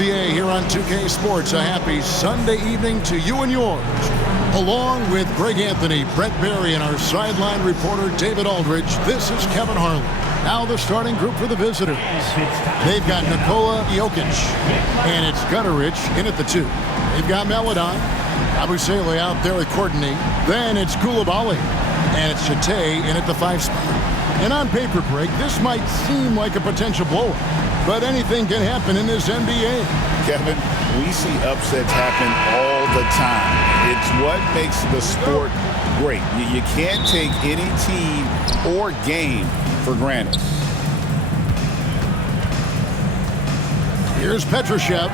NBA here on 2K Sports. A happy Sunday evening to you and yours. Along with Greg Anthony, Brett Berry, and our sideline reporter David Aldridge, this is Kevin Harlan. Now the starting group for the visitors. They've got Nikola Jokic, and it's Gutterich in at the 2. They've got Melodon, Abusele out there with Courtney. Then it's Koulibaly, and it's Chate in at the 5 spot. And on paper, Greg, this might seem like a potential blowout, but anything can happen in this NBA. Kevin, we see upsets happen all the time. It's what makes the sport great. You can't take any team or game for granted. Here's Petrushev.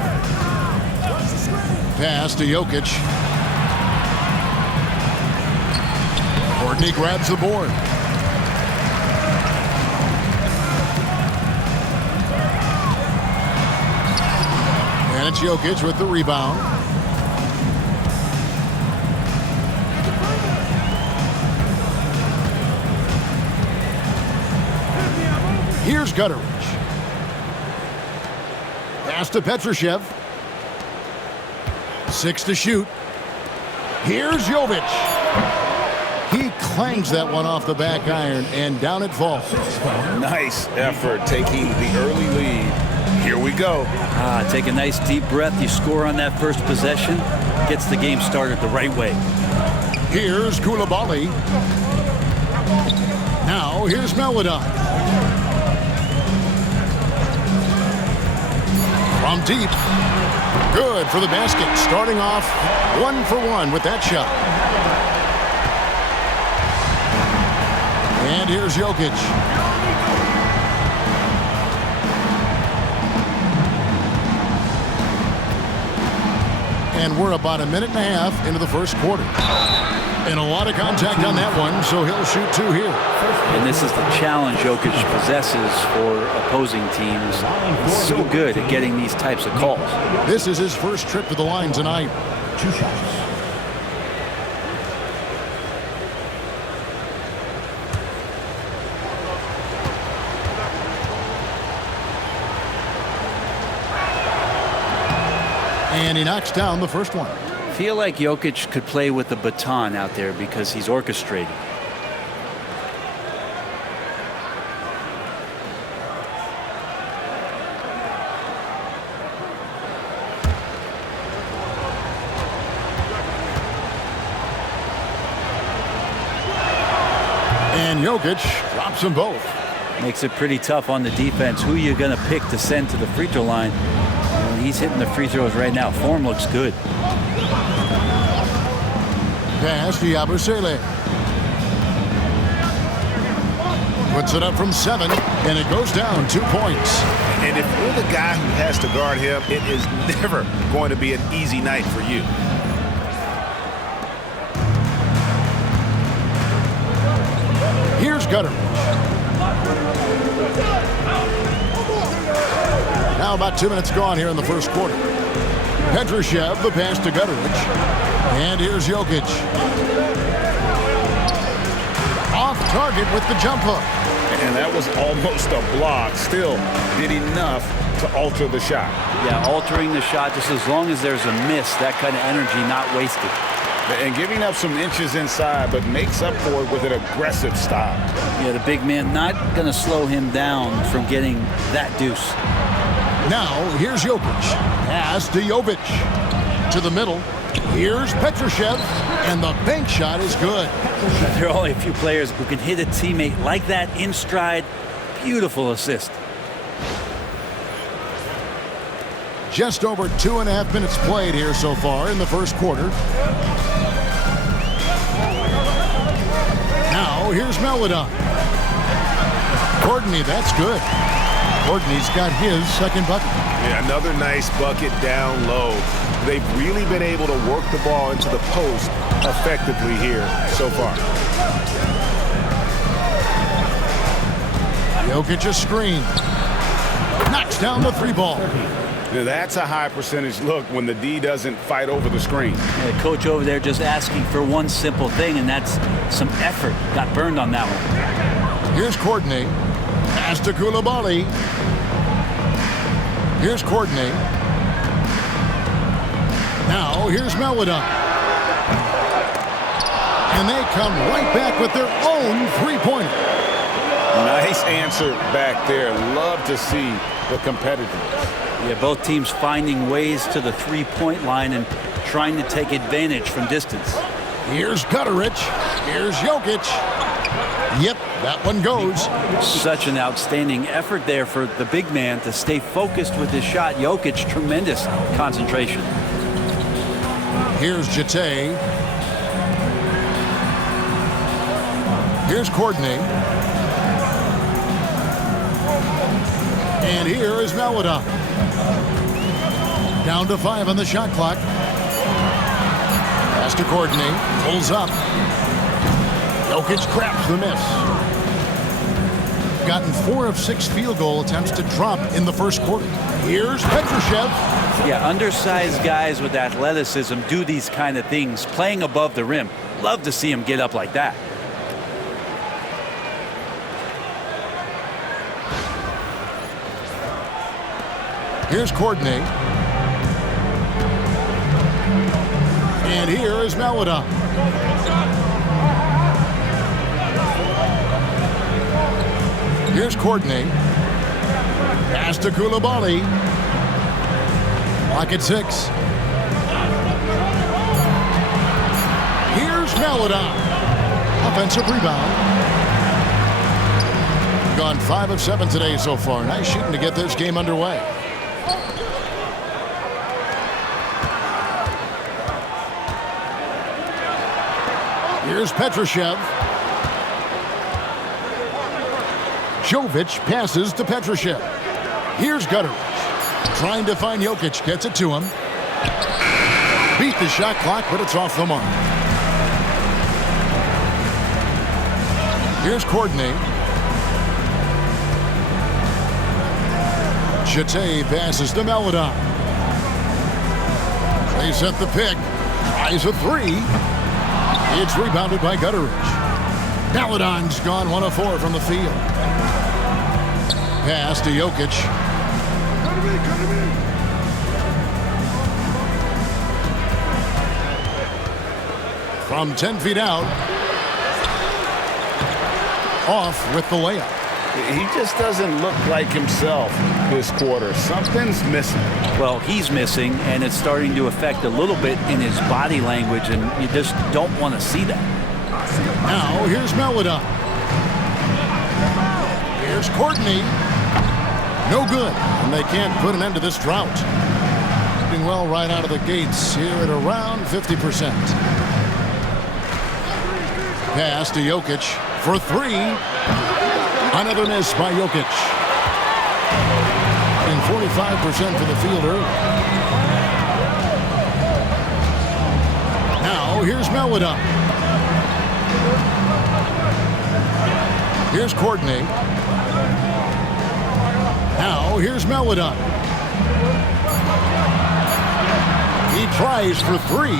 Pass to Jokic. Courtney grabs the board. And it's Jokic with the rebound. Here's Gutterich. Pass to Petrushev. 6 to shoot. Here's Jovic. He clangs that one off the back iron, and down it falls. Nice effort taking the early lead. Here we go. Take a nice deep breath. You score on that first possession. Gets the game started the right way. Here's Koulibaly. Now here's Melodon. From deep. Good for the basket. Starting off 1 for 1 with that shot. And here's Jokic. And we're about a minute and a half into the first quarter. And a lot of contact on that one, so he'll shoot 2 here. And this is the challenge Jokic possesses for opposing teams. He's so good at getting these types of calls. This is his first trip to the line tonight. 2 shots. And he knocks down the first one. Feel like Jokic could play with the baton out there because he's orchestrating. And Jokic drops them both. Makes it pretty tough on the defense. Who you're going to pick to send to the free throw line? He's hitting the free throws right now. Form looks good. Pass to Abusele. Puts it up from 7, and it goes down 2 points. And if you're the guy who has to guard him, it is never going to be an easy night for you. Here's Gutterich. Now about 2 minutes gone here in the first quarter. Petrushev, the pass to Gutterich. And here's Jokic. Off target with the jump hook. And that was almost a block. Still did enough to alter the shot. Yeah, altering the shot just as long as there's a miss. That kind of energy not wasted. And giving up some inches inside, but makes up for it with an aggressive stop. Yeah, the big man not going to slow him down from getting that deuce. Now, here's Jokic. Pass to Jovic. To the middle. Here's Petrushev. And the bank shot is good. There are only a few players who can hit a teammate like that in stride. Beautiful assist. Just over 2.5 minutes played here so far in the first quarter. Now, here's Melodon. Courtney, that's good. Courtney's got his second bucket. Yeah, another nice bucket down low. They've really been able to work the ball into the post effectively here so far. Jokic a screen. Knocks down the 3 ball. Now that's a high percentage look when the D doesn't fight over the screen. Yeah, the coach over there just asking for one simple thing, and that's some effort. Got burned on that one. Here's Courtney. Pass to Koulibaly. Here's Courtney. Now here's Melida. And they come right back with their own three-pointer. Nice answer back there. Love to see the competitiveness. Yeah, both teams finding ways to the three-point line and trying to take advantage from distance. Here's Gutterich. Here's Jokic. Yep, that one goes. Such an outstanding effort there for the big man to stay focused with his shot. Jokic, tremendous concentration. Here's Jete. Here's Courtney. And here is Melida. Down to 5 on the shot clock. Pass to Courtney. Pulls up. Jokic grabs the miss. Gotten 4 of 6 field goal attempts to drop in the first quarter. Here's Petrushev. Yeah, undersized guys with athleticism do these kind of things, playing above the rim. Love to see him get up like that. Here's Courtney. And here is Melida. Here's Courtney. Pass to Koulibaly. Lock at 6. Here's Melida. Offensive rebound. Gone 5 of 7 today so far. Nice shooting to get this game underway. Here's Petrushev. Jovic passes to Petrushev. Here's Gutterich. Trying to find Jokic. Gets it to him. Beat the shot clock, but it's off the mark. Here's Courtney. Jete passes to Melida. They set the pick. Tries a 3. It's rebounded by Gutterich. Paladon's gone 1 of 4 from the field. Pass to Jokic. From 10 feet out. Off with the layup. He just doesn't look like himself this quarter. Something's missing. Well, he's missing, and it's starting to affect a little bit in his body language, and you just don't want to see that. Now, here's Melida. Here's Courtney. No good, and they can't put an end to this drought. Doing well right out of the gates here at around 50%. Pass to Jokic for 3. Another miss by Jokic. And 45% for the field early. Now, here's Melida. Here's Courtney. Now, here's Melida. He tries for 3.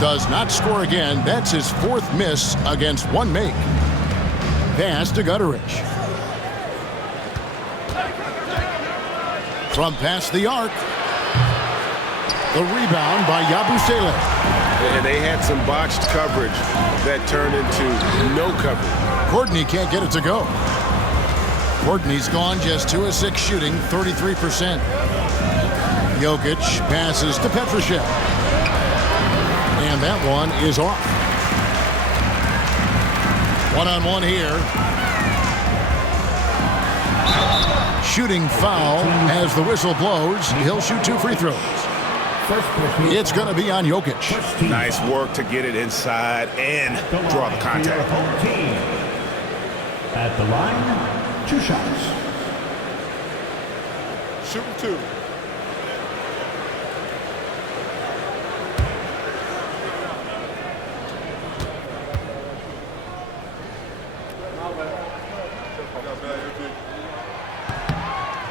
Does not score again. That's his 4th miss against 1 make. Pass to Gutterich. From past the arc. The rebound by Yabusele. And they had some botched coverage that turned into no coverage. Courtney can't get it to go. Courtney's gone just 2 of 6 shooting, 33%. Jokic passes to Petrushev. And that one is off. 1-on-1 here. Shooting foul as the whistle blows. He'll shoot 2 free throws. It's going to be on Jokic. Nice work to get it inside and draw the contact. At the line, 2 shots. Shooting 2.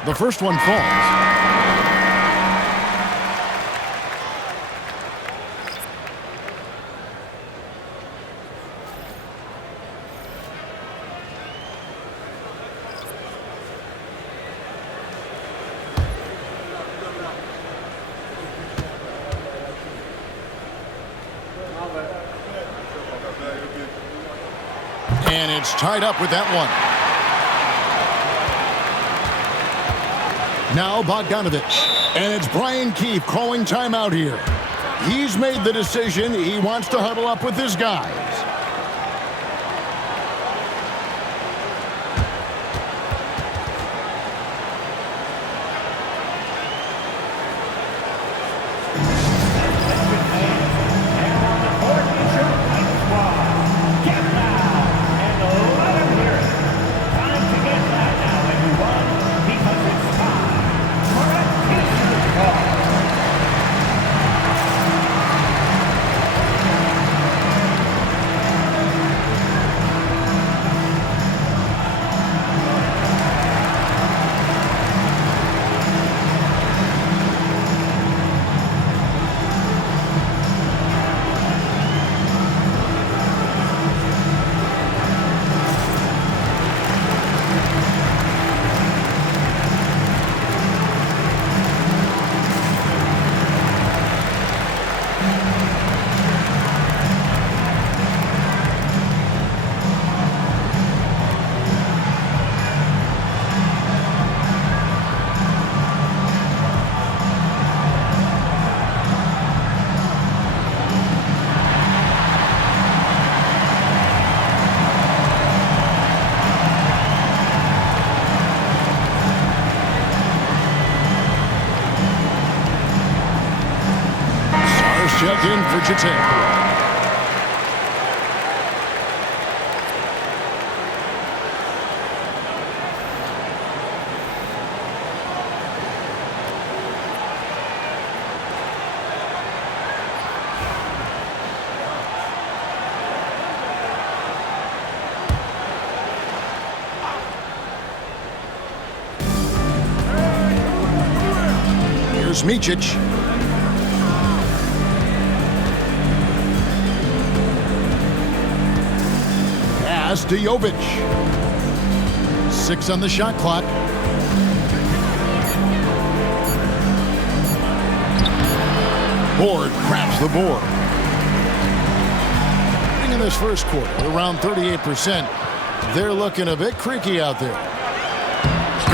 The first one falls. And it's tied up with that one. Now Bogdanovich. And it's Brian Keefe calling timeout here. He's made the decision. He wants to huddle up with his guys. Checked in for Jate. Here's Micic. To Jovic. 6 on the shot clock. Board grabs the board. In this first quarter, around 38%. They're looking a bit creaky out there.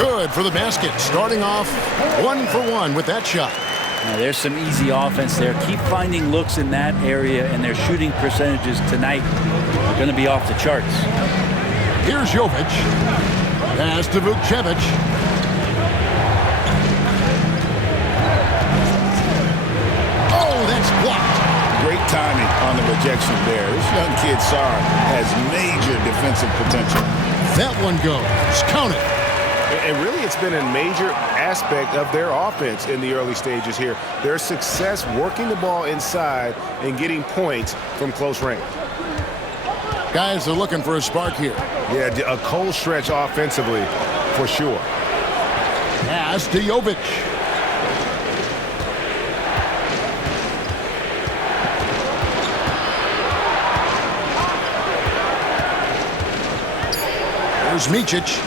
Good for the basket. Starting off 1 for 1 with that shot. Now, there's some easy offense there. Keep finding looks in that area, and their shooting percentages tonight are going to be off the charts. Here's Jovic. Pass to Vukcevic. Oh, that's blocked. Great timing on the rejection there. This young kid, Sar, has major defensive potential. That one goes. Count it. And really, it's been a major aspect of their offense in the early stages here. Their success working the ball inside and getting points from close range. Guys are looking for a spark here. Yeah, a cold stretch offensively for sure. Pass to Jovic. There's Micic.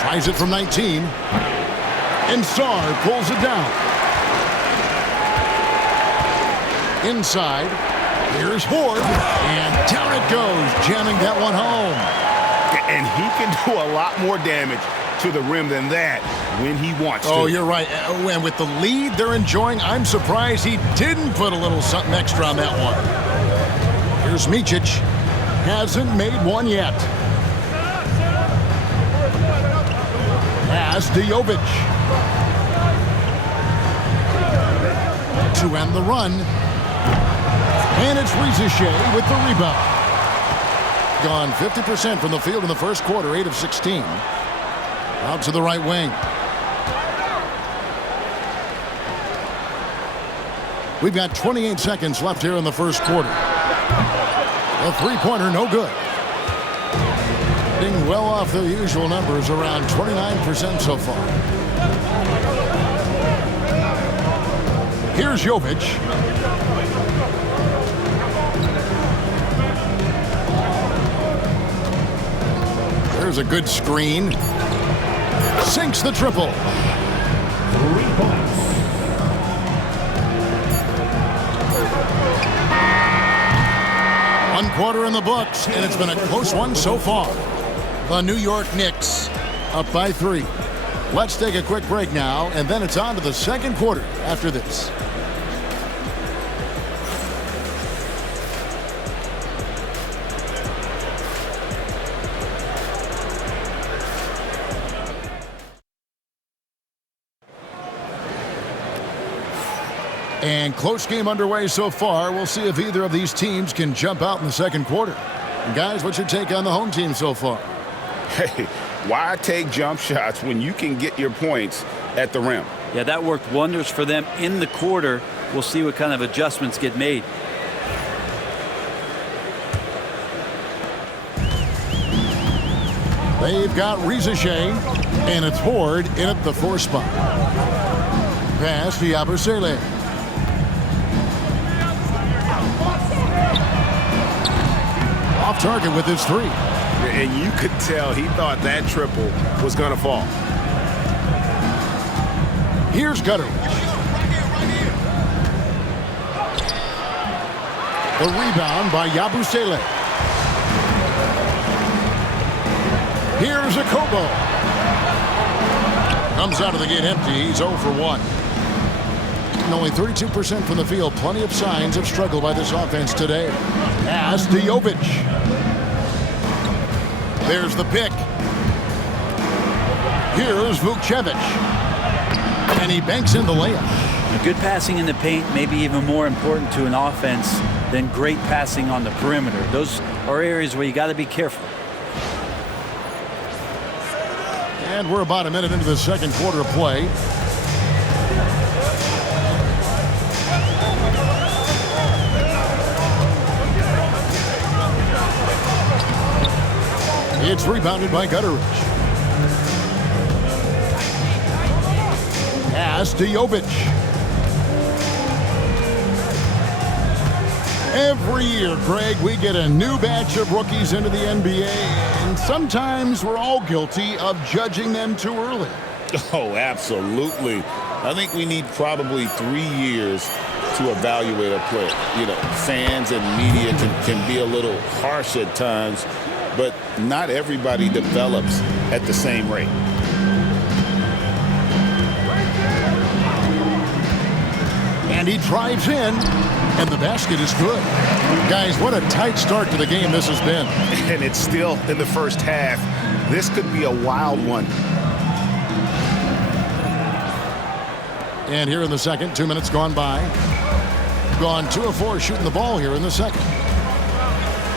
Tries it from 19. And Sar pulls it down. Inside. Here's Horde. And down it goes, jamming that one home. And he can do a lot more damage to the rim than that when he wants to. Oh, you're right. And with the lead they're enjoying, I'm surprised he didn't put a little something extra on that one. Here's Micic. Hasn't made one yet. Pass to Jovic. To end the run. And it's Rizichet with the rebound. Gone 50% from the field in the first quarter, 8 of 16. Out to the right wing. We've got 28 seconds left here in the first quarter. A three-pointer, no good. Getting well off their usual numbers, around 29% so far. Here's Jovic. There's a good screen. Sinks the triple. 3 points. quarter in the books, and it's been a close one so far. The New York Knicks up by 3. Let's take a quick break now, and then it's on to the second quarter after this. And close game underway so far. We'll see if either of these teams can jump out in the second quarter. And guys, what's your take on the home team so far? Hey, why take jump shots when you can get your points at the rim? Yeah, that worked wonders for them in the quarter. We'll see what kind of adjustments get made. They've got Rizashe, and it's Horde in at the 4 spot. Pass to Yabusele. Off target with his 3. And you could tell he thought that triple was going to fall. Here's Gutteridge. The rebound by Yabusele. Here's a Kobo. Comes out of the gate empty. He's 0 for 1. And only 32% from the field. Plenty of signs of struggle by this offense today. Pass to Jovic. There's the pick. Here's Vukcevic. And he banks in the layup. Good passing in the paint may be even more important to an offense than great passing on the perimeter. Those are areas where you got to be careful. And we're about a minute into the second quarter of play. It's rebounded by Gutteridge. Pass to Jovic. Every year, Greg, we get a new batch of rookies into the NBA, and sometimes we're all guilty of judging them too early. Oh, absolutely. I think we need probably 3 years to evaluate a player. You know, fans and media can be a little harsh at times, but not everybody develops at the same rate. And he drives in, and the basket is good. Guys, what a tight start to the game this has been. And it's still in the first half. This could be a wild one. And here in the second, 2 minutes gone by. Gone 2 of 4 shooting the ball here in the second.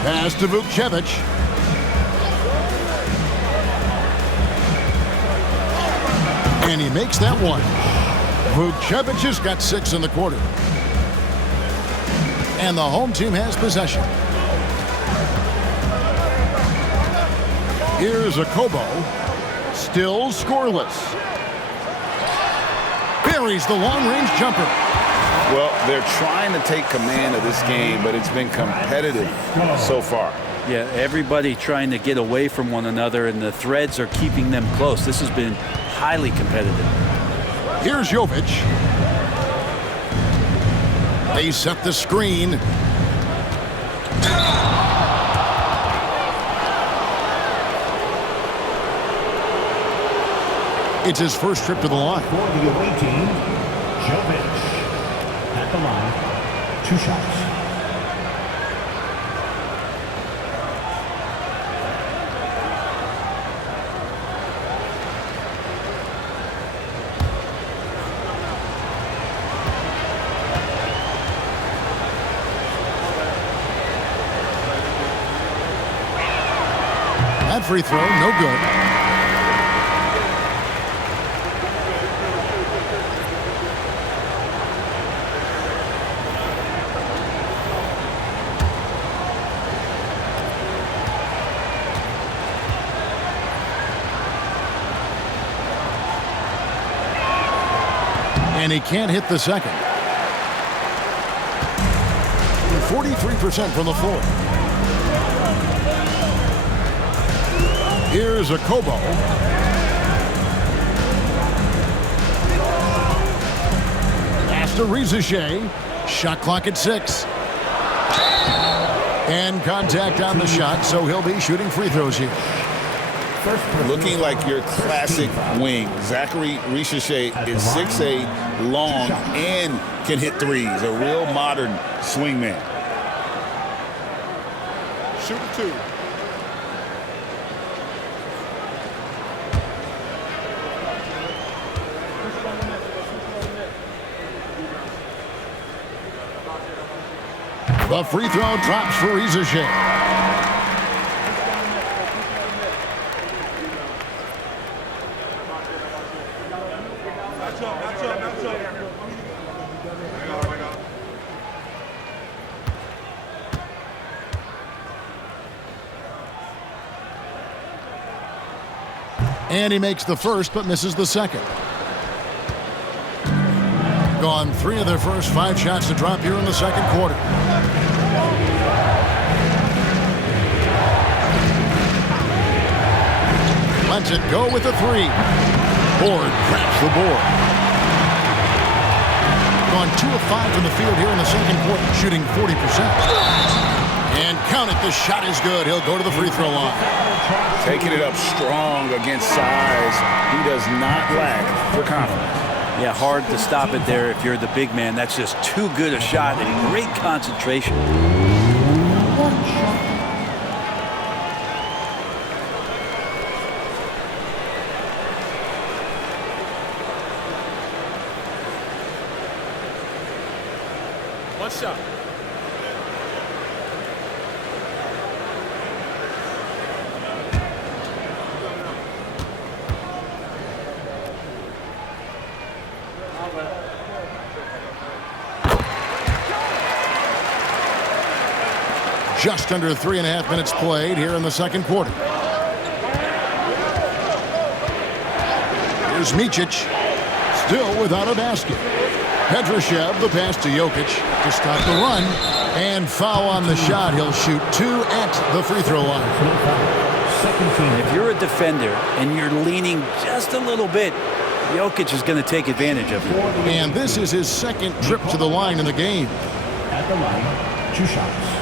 Pass to Vukcevic. And he makes that one. Vukcevic has got 6 in the quarter. And the home team has possession. Here's a Kobo. Still scoreless. Buries the long-range jumper. Well, they're trying to take command of this game, but it's been competitive so far. Yeah, everybody trying to get away from one another, and the threads are keeping them close. This has been highly competitive. Here's Jovic. They set the screen. It's his first trip to the line. For the away team, Jovic at the line. 2 shots. That free throw, no good. And he can't hit the second. 43% from the floor. Here's a Kobo. Pass to Rizashe. Shot clock at 6. And contact on the shot, so he'll be shooting free throws here. Looking like your classic wing. Zachary Ricochet is 6'8", long, and can hit threes. A real modern swingman. Shoot two. The free throw drops for Ricochet. And he makes the first, but misses the second. Gone 3 of their first 5 shots to drop here in the second quarter. Lets it go with a 3. Ford grabs the board. Gone 2 of 5 from the field here in the second quarter, shooting 40%. And count it, the shot is good. He'll go to the free throw line. Taking it up strong against size. He does not lack for confidence. Yeah, hard to stop it there if you're the big man. That's just too good a shot and great concentration. One shot. Just under 3.5 minutes played here in the second quarter. Here's Micic, still without a basket. Petrushev, the pass to Jokic to stop the run. And foul on the shot. He'll shoot 2 at the free throw line. If you're a defender and you're leaning just a little bit, Jokic is going to take advantage of it. And this is his second trip to the line in the game. At the line, 2 shots.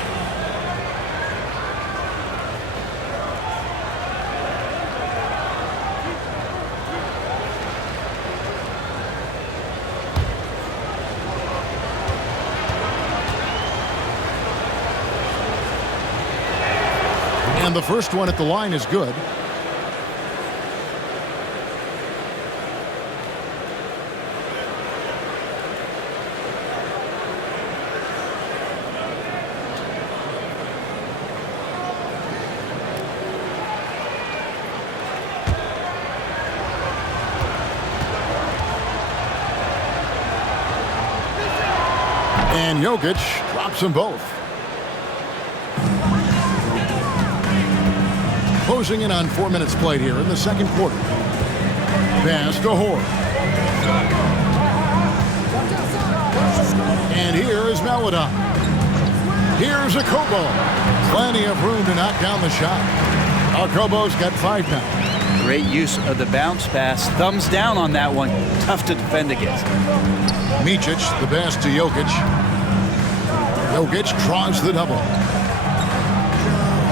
And the first one at the line is good. And Jokic drops them both. Closing in on 4 minutes played here in the second quarter. Pass to Horde. And here is Maladon. Here's Akobo. Plenty of room to knock down the shot. Akobo's got 5 now. Great use of the bounce pass. Thumbs down on that one. Tough to defend against. Micic, the pass to Jokic. Jokic draws the double.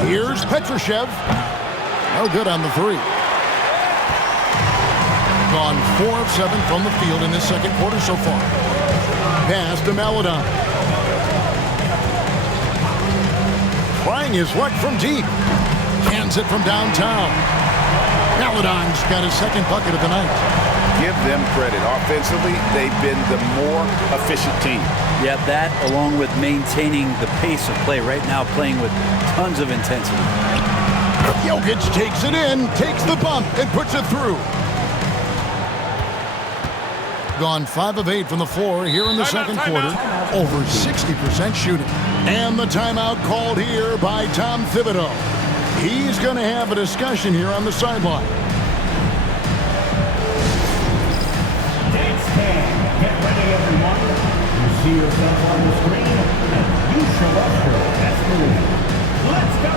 Here's Petrushev. No good on the 3. Gone 4 of 7 from the field in this second quarter so far. Pass to Maladon. Trying his luck from deep. Cans it from downtown. Maladon's got his second bucket of the night. Give them credit. Offensively, they've been the more efficient team. Yeah, that along with maintaining the pace of play right now, playing with tons of intensity. Jokic takes it in, takes the bump, and puts it through. Gone 5 of 8 from the floor here in the second quarter. Over 60% shooting. And the timeout called here by Tom Thibodeau. He's going to have a discussion here on the sideline. Get ready, everyone. You see yourself on the screen, and you show us your best move. Let's go.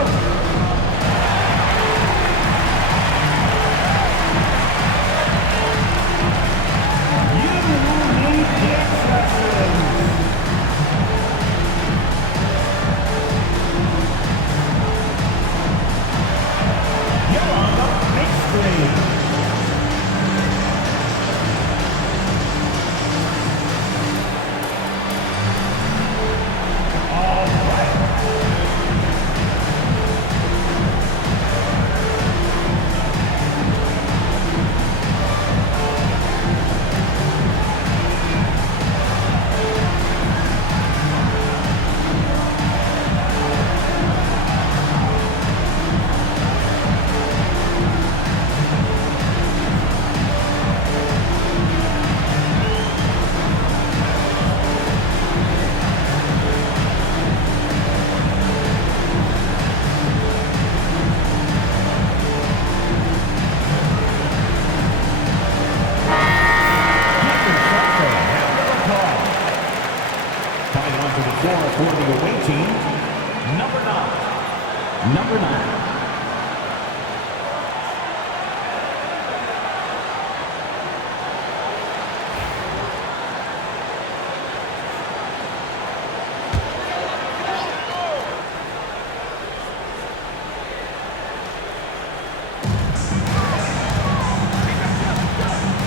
score for the away team, number 9. Number 9.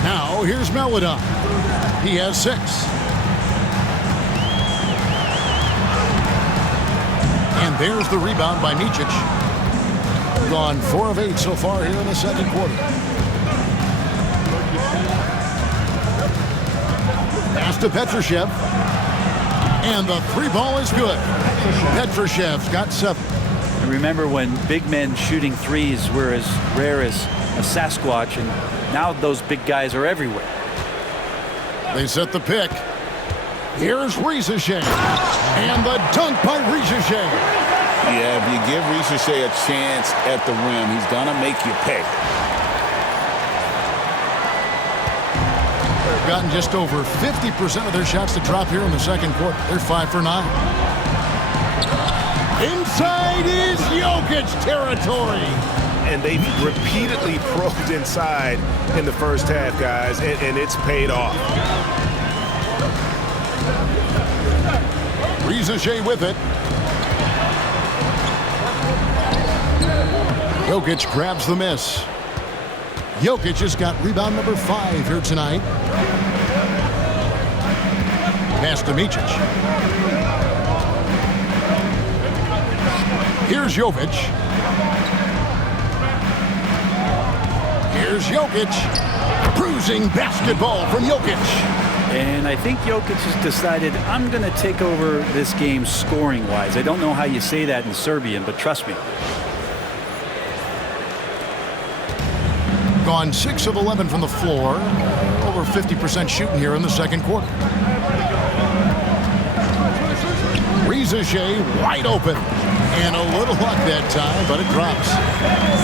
Now here's Melodon. He has 6. And there's the rebound by Micic. Gone 4 of 8 so far here in the second quarter. Pass to Petrushev. And the 3 ball is good. Petrushev's got 7. And remember when big men shooting threes were as rare as a Sasquatch, and now those big guys are everywhere. They set the pick. Here's Riesichet. And the dunk by Riesichet. Yeah, if you give Riesichet a chance at the rim, he's going to make you pay. They've gotten just over 50% of their shots to drop here in the second quarter. They're 5 for 9. Inside is Jokic territory. And they've repeatedly probed inside in the first half, guys, and it's paid off. Riesichet with it. Jokic grabs the miss. Jokic has got rebound number 5 here tonight. Pass to Micic. Here's Jovic. Here's Jokic. Bruising basketball from Jokic. And I think Jokic has decided, I'm going to take over this game scoring-wise. I don't know how you say that in Serbian, but trust me. Gone 6 of 11 from the floor. Over 50% shooting here in the second quarter. Riesichet wide open. And a little luck that time, but it drops.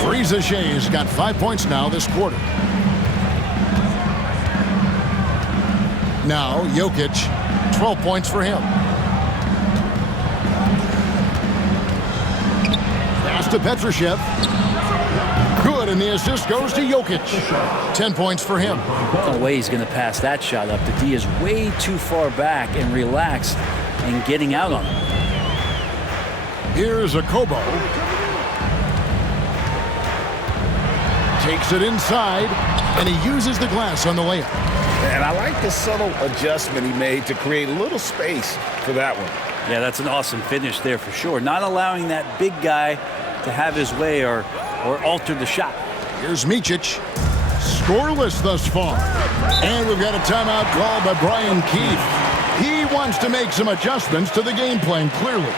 Riesichet's got 5 points now this quarter. Now, Jokic, 12 points for him. Pass to Petrushev. Good, and the assist goes to Jokic. 10 points for him. No way he's going to pass that shot up. The D is way too far back and relaxed in getting out on him. Here's a Kobo. Takes it inside, and he uses the glass on the layup. And I like the subtle adjustment he made to create a little space for that one. Yeah, that's an awesome finish there for sure. Not allowing that big guy to have his way or alter the shot. Here's Micic. Scoreless thus far. And we've got a timeout called by Brian Keefe. He wants to make some adjustments to the game plan, clearly.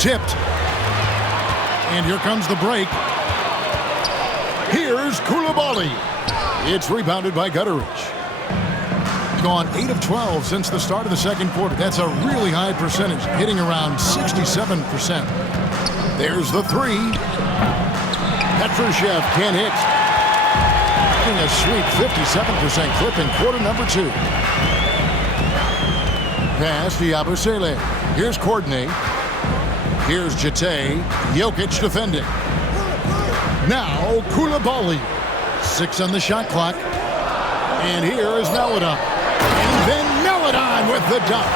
Tipped. And here comes the break. Here's Koulibaly. It's rebounded by Gutteridge. Gone 8 of 12 since the start of the second quarter. That's a really high percentage, hitting around 67%. There's the three. Petrushev can't hit. Getting a sweet 57% clip in quarter number 2. Pass to Yabusele. Here's Courtney. Here's Jete. Jokic defending. Now Koulibaly. 6 on the shot clock. And here is Melodon. And then Melodon with the dunk.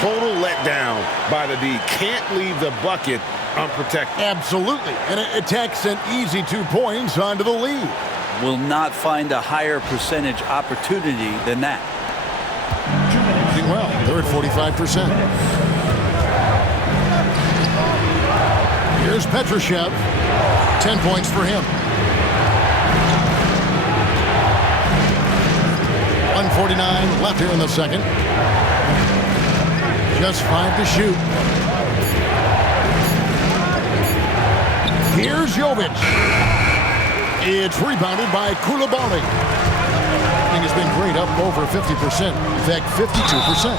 Total letdown by the D. Can't leave the bucket unprotected. Absolutely. And it takes an easy 2 points onto the lead. Will not find a higher percentage opportunity than that. Well, they're at 45%. Here's Petrushev. 10 points for him. 1:49 left here in the second. Just 5 to shoot. Here's Jovic. It's rebounded by Koulibaly. Has been great, up over 50%. In fact, 52%.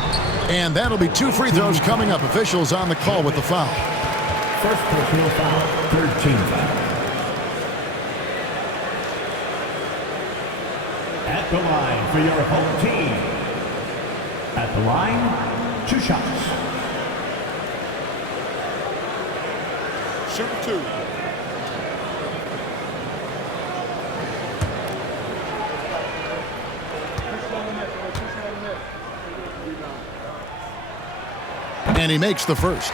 And that'll be 2 free throws coming up. Officials on the call with the foul. First personal foul, 13 foul. At the line for your home team. At the line, 2 shots. Shoot 2. And he makes the first.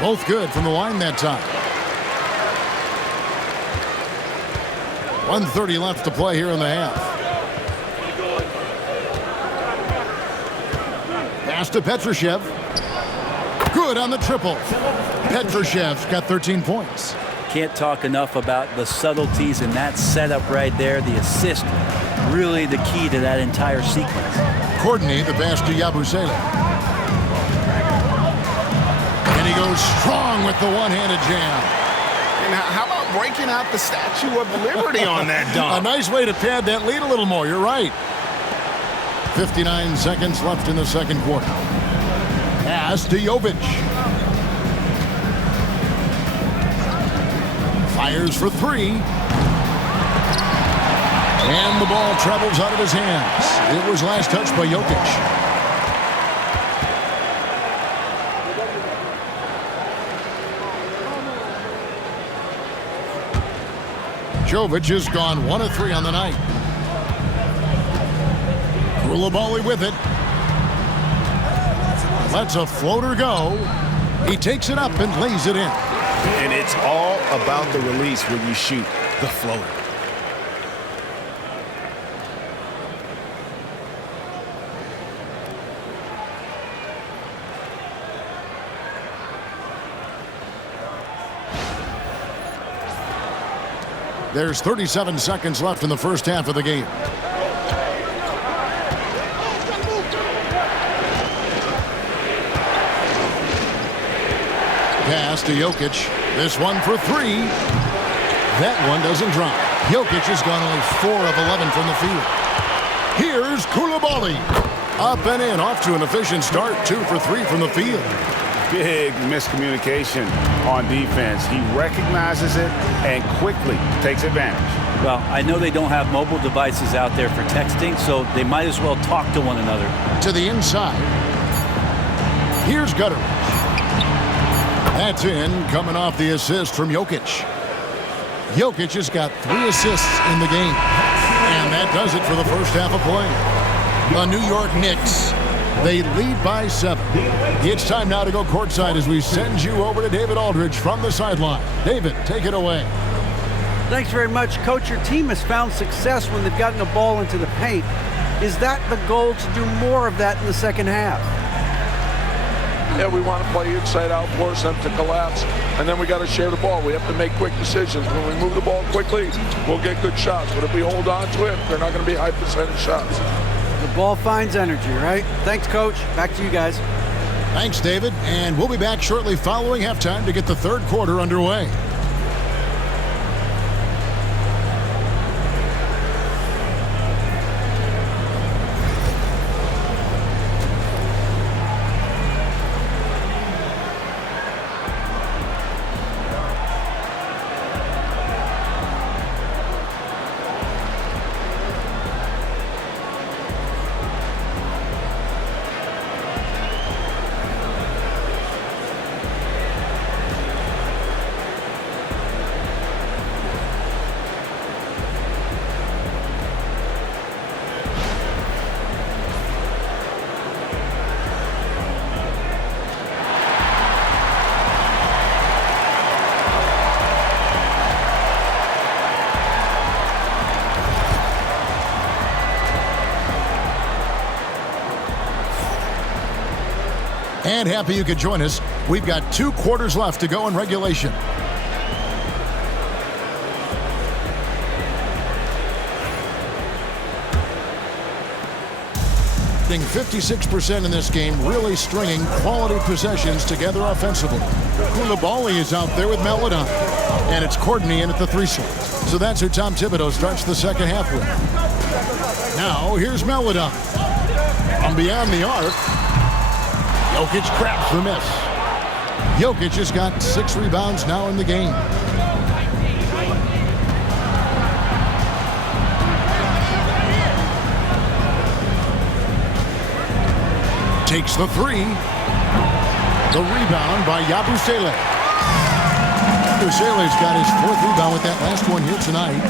Both good from the line that time. 1:30 left to play here in the half. Pass to Petrushev. Good on the triple. Petrushev's got 13 points. Can't talk enough about the subtleties in that setup right there. The assist, really the key to that entire sequence. Courtney, the pass to Yabusele. And he goes strong with the one-handed jam. And how about breaking out the Statue of Liberty on that dunk? A nice way to pad that lead a little more. You're right. 59 seconds left in the second quarter. Pass to Jovic. Fires for 3. And the ball travels out of his hands. It was last touched by Jokic. Jovic has gone 1 of 3 on the night. Koulibaly with it. Lets a floater go. He takes it up and lays it in. And it's all about the release when you shoot the floater. There's 37 seconds left in the first half of the game. Pass to Jokic. This one for 3. That one doesn't drop. Jokic has gone only 4 of 11 from the field. Here's Koulibaly. Up and in, off to an efficient start. 2 for 3 from the field. Big miscommunication on defense. He recognizes it and quickly takes advantage. Well, I know they don't have mobile devices out there for texting, so they might as well talk to one another. To the inside. Here's Gutteridge. That's in, coming off the assist from Jokic. Jokic has got 3 assists in the game. And that does it for the first half of play. The New York Knicks, they lead by 7. It's time now to go courtside as we send you over to David Aldridge from the sideline. David, take it away. Thanks very much, Coach. Your team has found success when they've gotten a ball into the paint. Is that the goal, to do more of that in the second half? Yeah, we want to play inside out, force them to collapse, and then we got to share the ball. We have to make quick decisions. When we move the ball quickly, we'll get good shots. But if we hold on to it, they're not going to be high percentage shots. The ball finds energy, right? Thanks, Coach. Back to you guys. Thanks, David. And we'll be back shortly following halftime to get the third quarter underway. And happy you could join us. We've got 2 quarters left to go in regulation. Shooting 56% in this game, really stringing quality possessions together offensively. Koulibaly is out there with Melodon. And it's Courtney in at the 3 slot. So that's who Tom Thibodeau starts the second half with. Now, here's Melodon. From beyond the arc. Jokic crabs the miss. Jokic has got 6 rebounds now in the game. Takes the 3. The rebound by Yabusele. Yabusele's got his 4th rebound with that last one here tonight.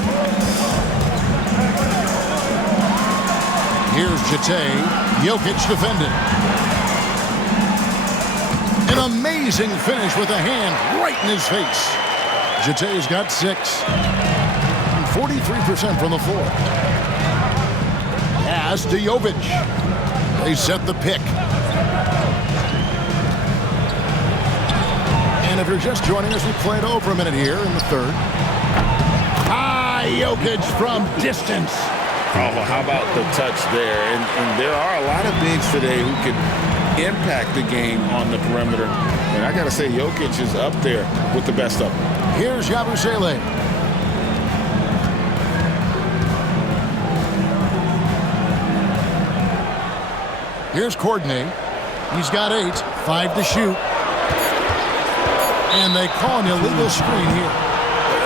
Here's Jete. Jokic defending. An amazing finish with a hand right in his face. Jete's got 6. And 43% from the floor. Pass to Jovic. They set the pick. And if you're just joining us, we play it over a minute here in the third. Jokic from distance. Oh, how about the touch there? And there are a lot of bigs today who can impact the game on the perimeter. And I got to say, Jokic is up there with the best of them. Here's Yabusele. Here's Courtney. He's got 8, 5 to shoot. And they call an illegal screen here.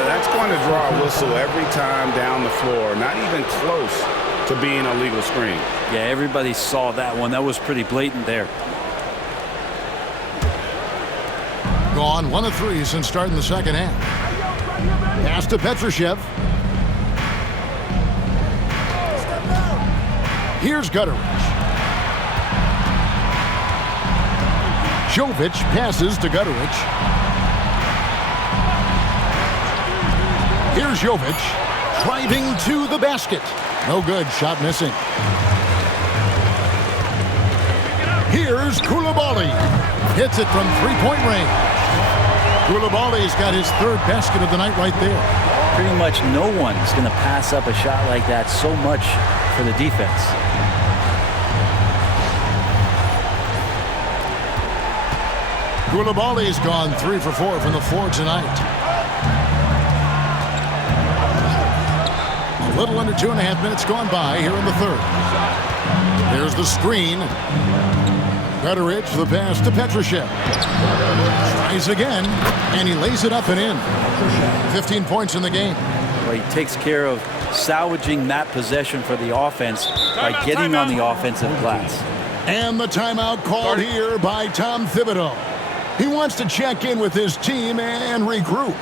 That's going to draw a whistle every time down the floor. Not even close to being a legal screen. Yeah, everybody saw that one. That was pretty blatant there. Gone 1 of 3 since starting the second half. Pass to Petrushev. Here's Gutteridge. Jovic passes to Gutteridge. Here's Jovic driving to the basket. No good. Shot missing. Here's Koulibaly. Hits it from 3-point range. Koulibaly's got his 3rd basket of the night right there. Pretty much no one's going to pass up a shot like that so much for the defense. Koulibaly's gone 3 for 4 from the floor tonight. A little under 2.5 minutes gone by here in the third. There's the screen. Gutteridge, the pass to Petrushev. Tries again, and he lays it up and in. 15 points in the game. Well, he takes care of salvaging that possession for the offense by getting on the offensive glass. And the timeout called here by Tom Thibodeau. He wants to check in with his team and regroup.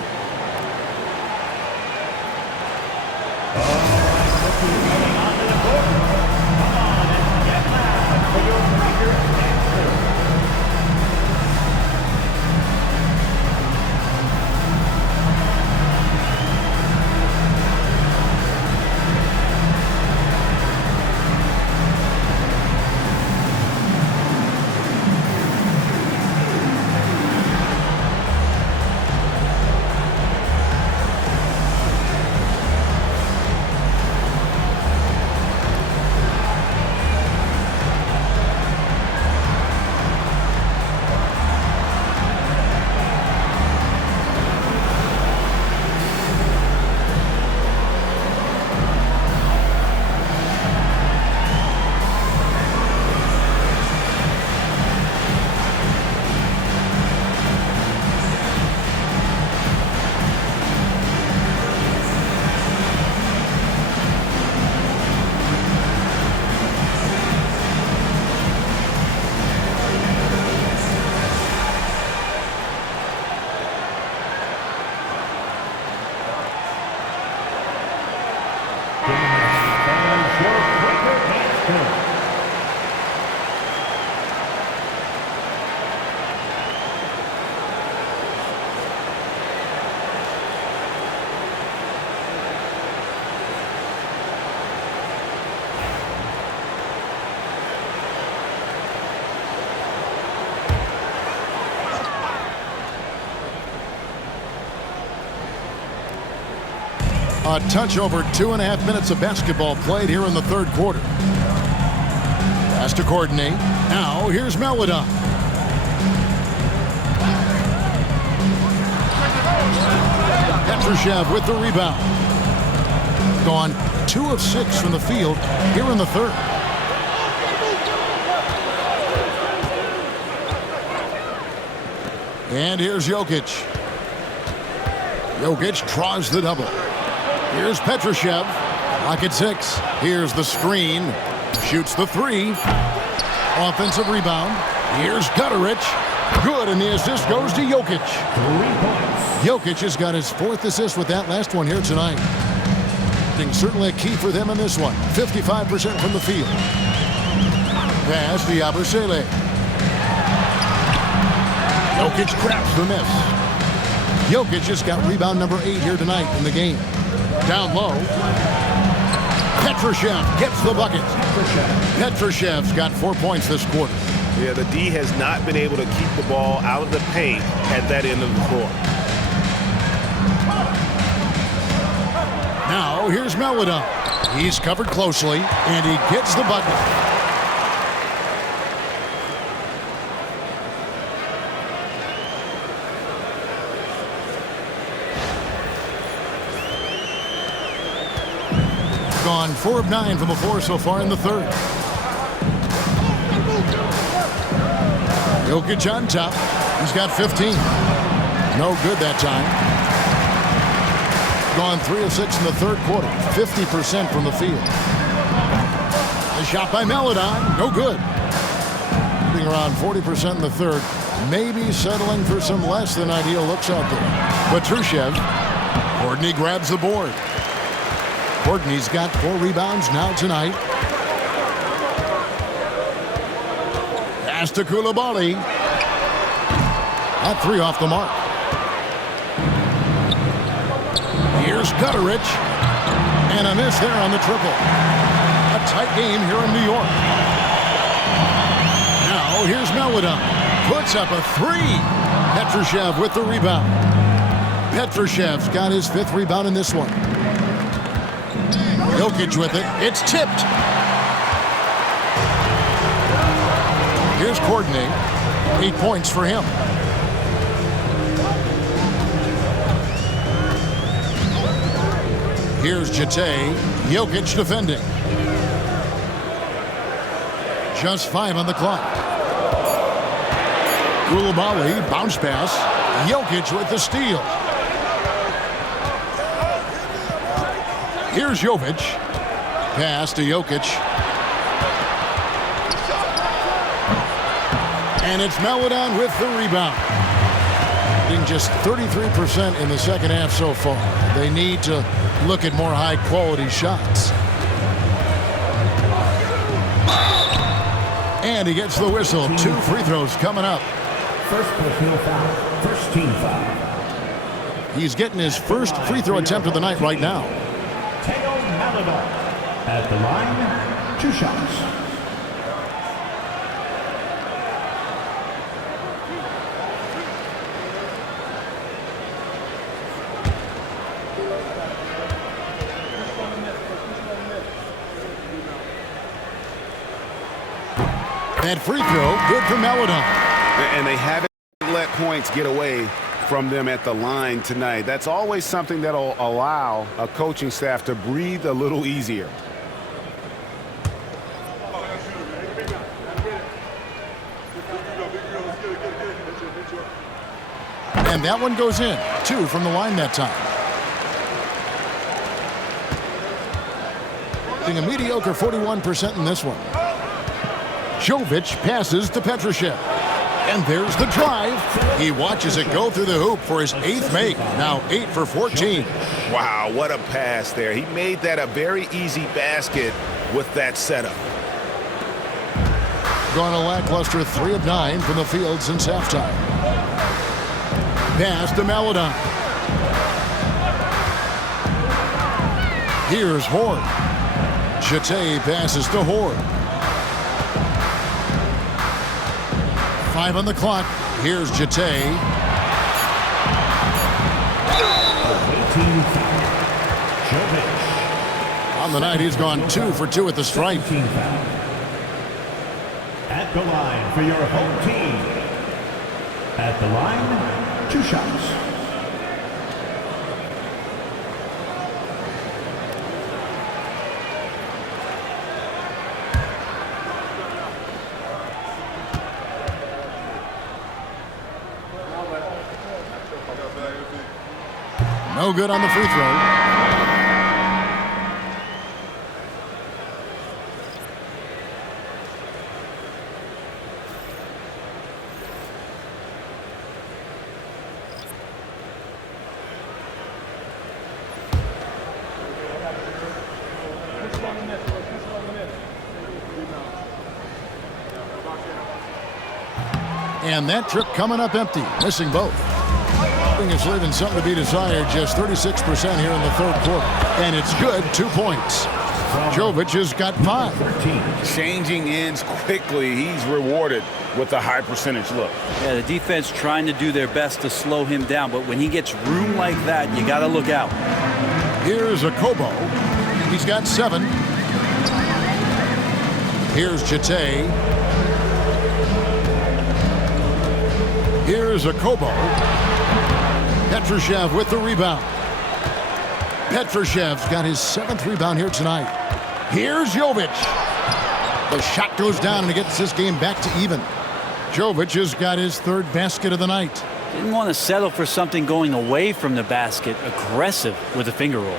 A touch over 2.5 minutes of basketball played here in the third quarter. Pass to Courtney. Now here's Melodon. Petrushev with the rebound. Gone 2 of 6 from the field here in the third. And here's Jokic. Jokic draws the double. Here's Petrushev. Lock at 6. Here's the screen. Shoots the 3. Offensive rebound. Here's Gutterich. Good, and the assist goes to Jokic. 3 points. Jokic has got his 4th assist with that last one here tonight. Certainly a key for them in this one. 55% from the field. Pass to Yabusele. Jokic grabs the miss. Jokic has got rebound number 8 here tonight in the game. Down low. Petrushev gets the bucket. Petrushev's got 4 points this quarter. Yeah, the D has not been able to keep the ball out of the paint at that end of the floor. Now here's Melodon. He's covered closely, and he gets the bucket. Gone 4 of 9 from the floor so far in the third. Jokic on top. He's got 15. No good that time. Gone 3 of 6 in the third quarter. 50% from the field. The shot by Melodon. No good. Being around 40% in the third. Maybe settling for some less than ideal looks out there. Petrushev. Courtney grabs the board. Courtney's got 4 rebounds now tonight. Pass to Coulibaly. That 3 off the mark. Here's Gutterich. And a miss there on the triple. A tight game here in New York. Now here's Melodon. Puts up a 3. Petrushev with the rebound. Petrushev's got his 5th rebound in this one. Jokic with it. It's tipped. Here's Courtney. 8 points for him. Here's Jete. Jokic defending. Just 5 on the clock. Coulibaly, bounce pass. Jokic with the steal. Here's Jovic. Pass to Jokic. And it's Melodon with the rebound. Being just 33% in the second half so far. They need to look at more high-quality shots. And he gets the whistle. 2 free throws coming up. First personal foul. First team foul. He's getting his first free throw attempt of the night right now. At the line, 2 shots. That free throw, good for Melodon. And they haven't let points get away from them at the line tonight. That's always something that'll allow a coaching staff to breathe a little easier. And that one goes in. 2 from the line that time. Being a mediocre 41% in this one. Jovic passes to Petrushev. And there's the drive. He watches it go through the hoop for his 8th make. Now 8 for 14. Wow, what a pass there. He made that a very easy basket with that setup. Gone a lackluster 3 of 9 from the field since halftime. Pass to Maladon. Here's Horde. Chate passes to Horde. 5 on the clock. Here's Chate. On the night, he's gone 2 for 2 at the stripe. At the line for your home team. At the line, 2 shots. No good on the free throw. And that trip coming up empty, missing both. It's leaving something to be desired, just 36% here in the third quarter. And it's good, 2 points. Jovic has got 5. Changing ends quickly. He's rewarded with a high percentage look. Yeah, the defense trying to do their best to slow him down, but when he gets room like that, you got to look out. Here's a Kobo. He's got 7. Here's Chate. Here's a Kobo. Petrushev with the rebound. Petrushev's got his 7th rebound here tonight. Here's Jovic. The shot goes down and it gets this game back to even. Jovic has got his 3rd basket of the night. Didn't want to settle for something going away from the basket. Aggressive with a finger roll.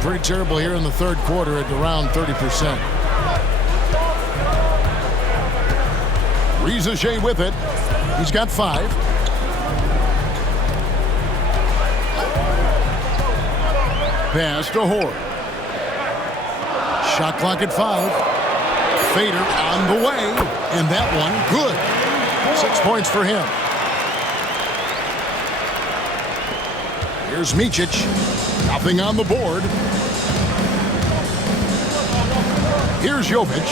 Pretty terrible here in the third quarter at around 30%. Rivalidades with it. He's got 5. Pass to Horde. Shot clock at 5. Fader on the way. And that one, good. 6 points for him. Here's Micic. Nothing on the board. Here's Jovic.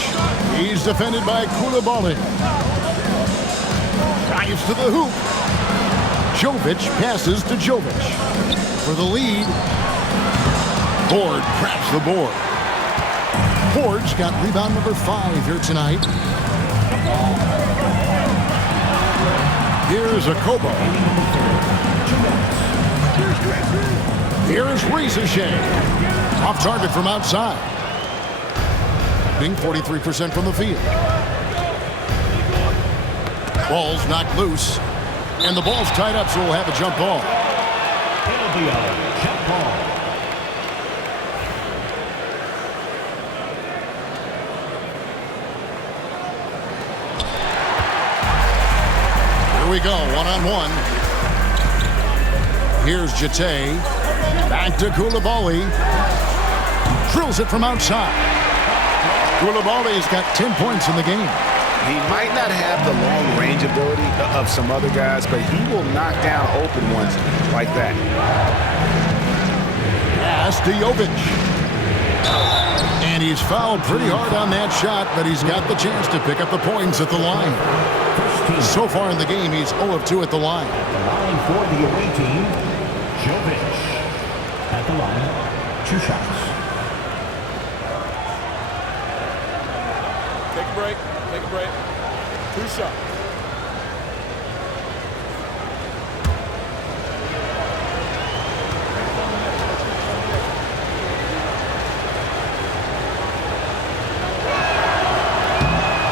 He's defended by Koulibaly. Drives to the hoop. Jovic passes to Jovic. For the lead. Horde grabs the board. Horde's got rebound number 5 here tonight. Here's a Kobo. Here's Rivalidades. Off target from outside. Being 43% from the field. Ball's knocked loose. And the ball's tied up, so we'll have a jump ball. It'll be a jump ball. Here we go, 1-on-1. Here's Chate. Back to Koulibaly. Drills it from outside. Koulibaly's got 10 points in the game. He might not have the long-range ability of some other guys, but he will knock down open ones like that. Pass to Jovic. And he's fouled pretty hard on that shot, but he's got the chance to pick up the points at the line. So far in the game, he's 0 of 2 at the line. At the line for the away team, Jovic. At the line, 2 shots. Take a break. Take a break. 2 shots.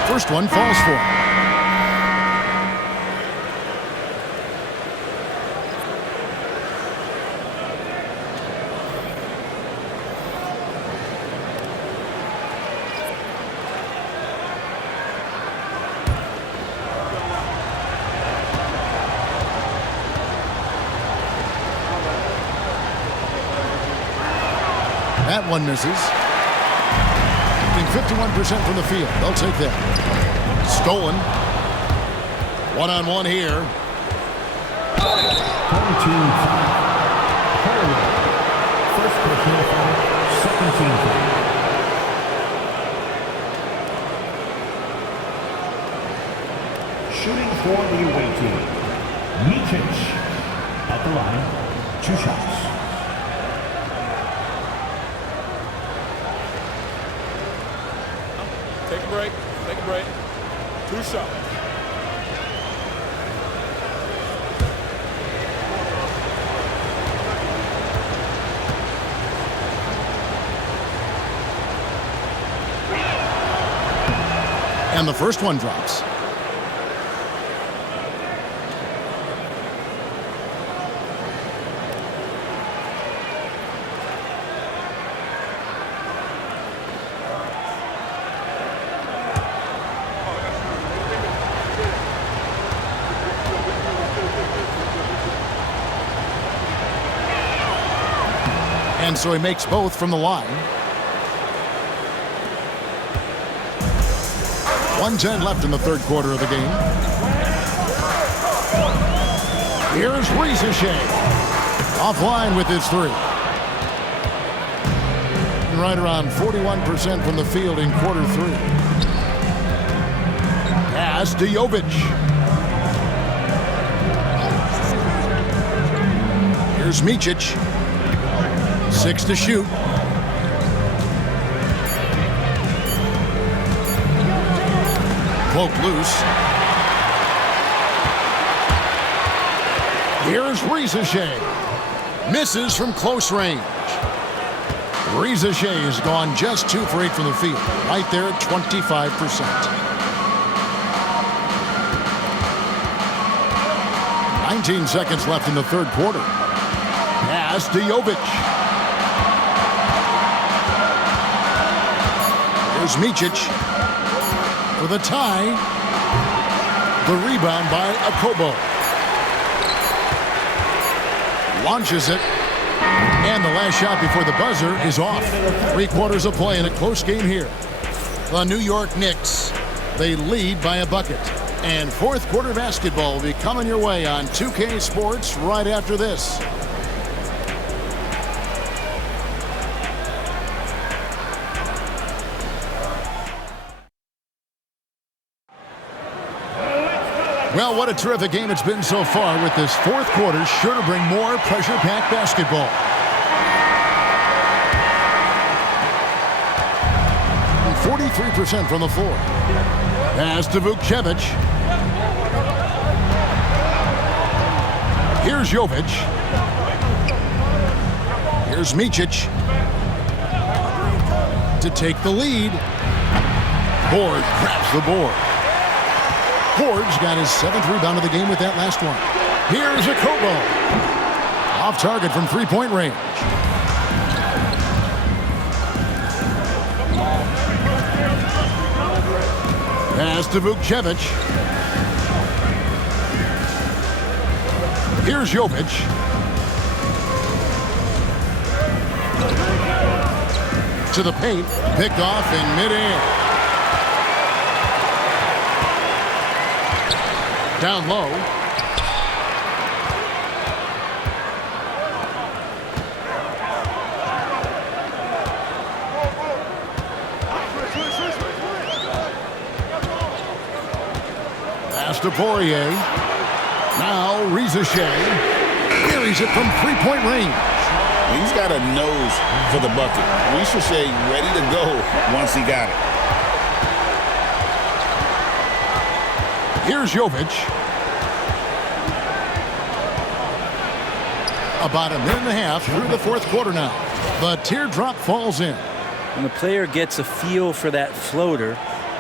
First one falls for him. That one misses. 51% from the field. They'll take that. Stolen. One-on-one here. 22. First personal foul, second team foul. Shooting for the away team. Mijic at the line. 2 shots. Take a break. Take a break. 2 shots. And the first one drops. And so he makes both from the line. 1:10 left in the third quarter of the game. Here's Rieseshay. Offline with his 3. Right around 41% from the field in quarter 3. Pass to Jovic. Here's Mijic. 6 to shoot. Poke loose. Here's Rieseshay. Misses from close range. Rieseshay has gone just 2 for 8 from the field. Right there at 25%. 19 seconds left in the third quarter. Pass to Jovic. Here's Mijic for the tie. The rebound by Akobo. Launches it. And the last shot before the buzzer is off. 3 quarters of play in a close game here. The New York Knicks, they lead by a bucket. And fourth quarter basketball will be coming your way on 2K Sports right after this. Well, what a terrific game it's been so far, with this fourth quarter sure to bring more pressure-packed basketball. And 43% from the floor. Pass to Vukcevic. Here's Jovic. Here's Mijic to take the lead. Ford grabs the board. Ford's got his 7th rebound of the game with that last one. Here's Akobo. Off target from three-point range. Pass to Vukcevic. Here's Jovic. To the paint. Picked off in midair. Down low. Pass to Poirier. Now Rieseshay buries it from three-point range. He's got a nose for the bucket. Rieseshay ready to go once he got it. Here's Jovic. About a minute and a half through the fourth quarter now. The teardrop falls in. When the player gets a feel for that floater,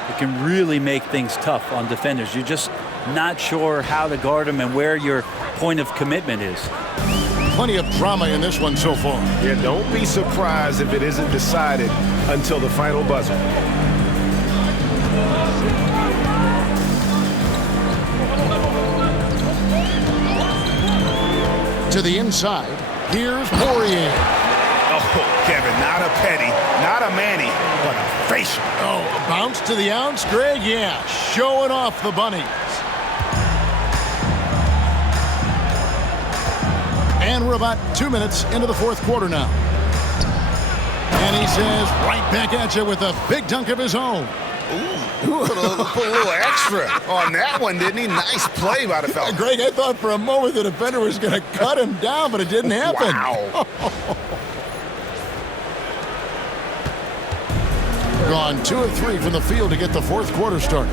it can really make things tough on defenders. You're just not sure how to guard them and where your point of commitment is. Plenty of drama in this one so far. Yeah, don't be surprised if it isn't decided until the final buzzer. To the inside, here's Poirier. Oh, Kevin, not a petty, not a Manny, but a facial. Oh, a bounce to the ounce, Greg? Yeah, showing off the bunnies. And we're about 2 minutes into the fourth quarter now. And he says right back at you with a big dunk of his own. Ooh, put a little extra on that one, didn't he? Nice play by the fella. Greg, I thought for a moment the defender was going to cut him down, but it didn't happen. Wow. Gone 2 of 3 from the field to get the fourth quarter started.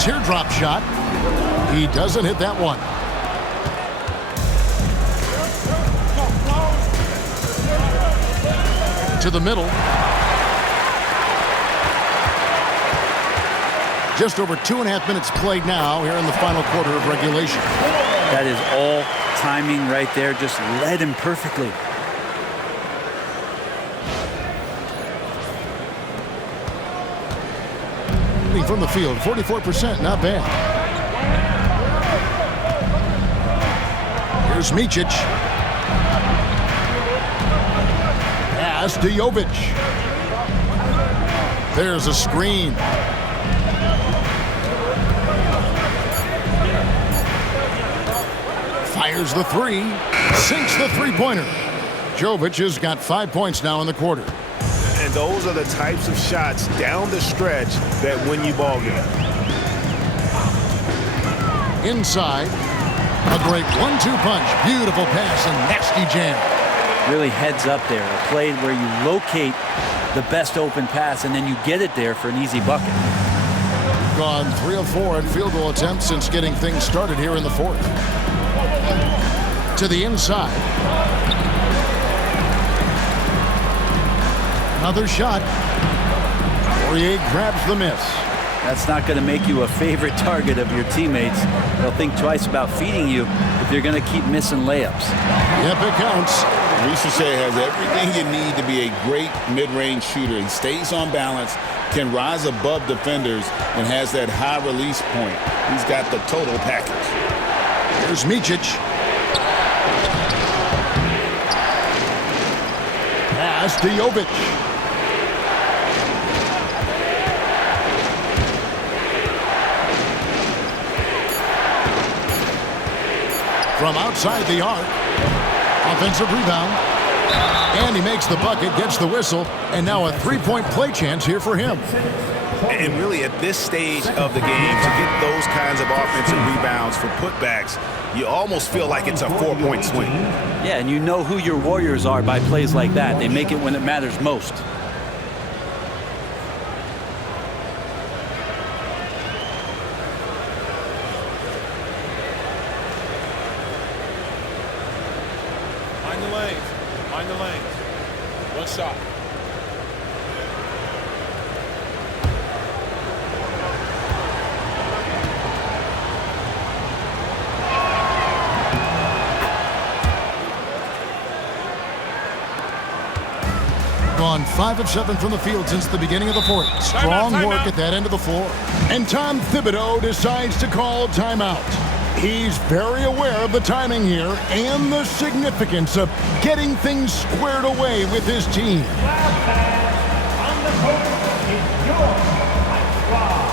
Teardrop shot. He doesn't hit that one. To the middle. Just over 2.5 minutes played now here in the final quarter of regulation. That is all timing right there. Just led him perfectly. From the field, 44%, not bad. Here's Micic. Pass to Jovic. There's a screen. Fires the three. Sinks the three-pointer. Jovic has got 5 points now in the quarter. And those are the types of shots down the stretch that win you ball game. Inside. A great 1-2 punch. Beautiful pass and nasty jam. Really heads up there. A play where you locate the best open pass and then you get it there for an easy bucket. Gone 3 of 4 at field goal attempts since getting things started here in the fourth. To the inside. Another shot. Poirier grabs the miss. That's not going to make you a favorite target of your teammates. They'll think twice about feeding you if you're going to keep missing layups. Yep, it counts. Ricochet has everything you need to be a great mid-range shooter. He stays on balance, can rise above defenders, and has that high release point. He's got the total package. Here's Micic. Pass to Jovic. From outside the arc. Offensive rebound. And he makes the bucket, gets the whistle, and now a three-point play chance here for him. And really, at this stage of the game, to get those kinds of offensive rebounds for putbacks, you almost feel like it's a 4-point swing. Yeah, and you know who your warriors are by plays like that. They make it when it matters most. Mind the lanes. Mind the lanes. One shot. Gone 5 of 7 from the field since the beginning of the fourth. Strong work at that end of the floor. And Tom Thibodeau decides to call timeout. He's very aware of the timing here and the significance of getting things squared away with his team. On the court is your squad.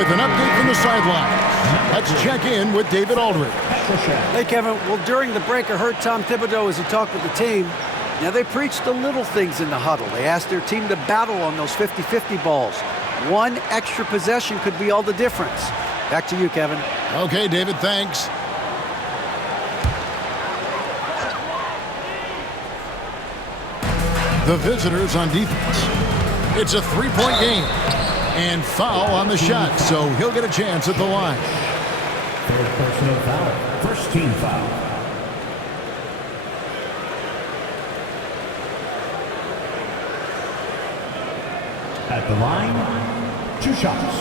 with an update from the sidelines. Let's check in with David Aldridge. Hey, Kevin. Well, during the break, I heard Tom Thibodeau as he talked with the team. Now, they preached the little things in the huddle. They asked their team to battle on those 50-50 balls. One extra possession could be all the difference. Back to you, Kevin. Okay, David, thanks. The visitors on defense. It's a three-point game. And foul on the shot, so he'll get a chance at the line. Third personal foul. First team foul. At the line, 2 shots.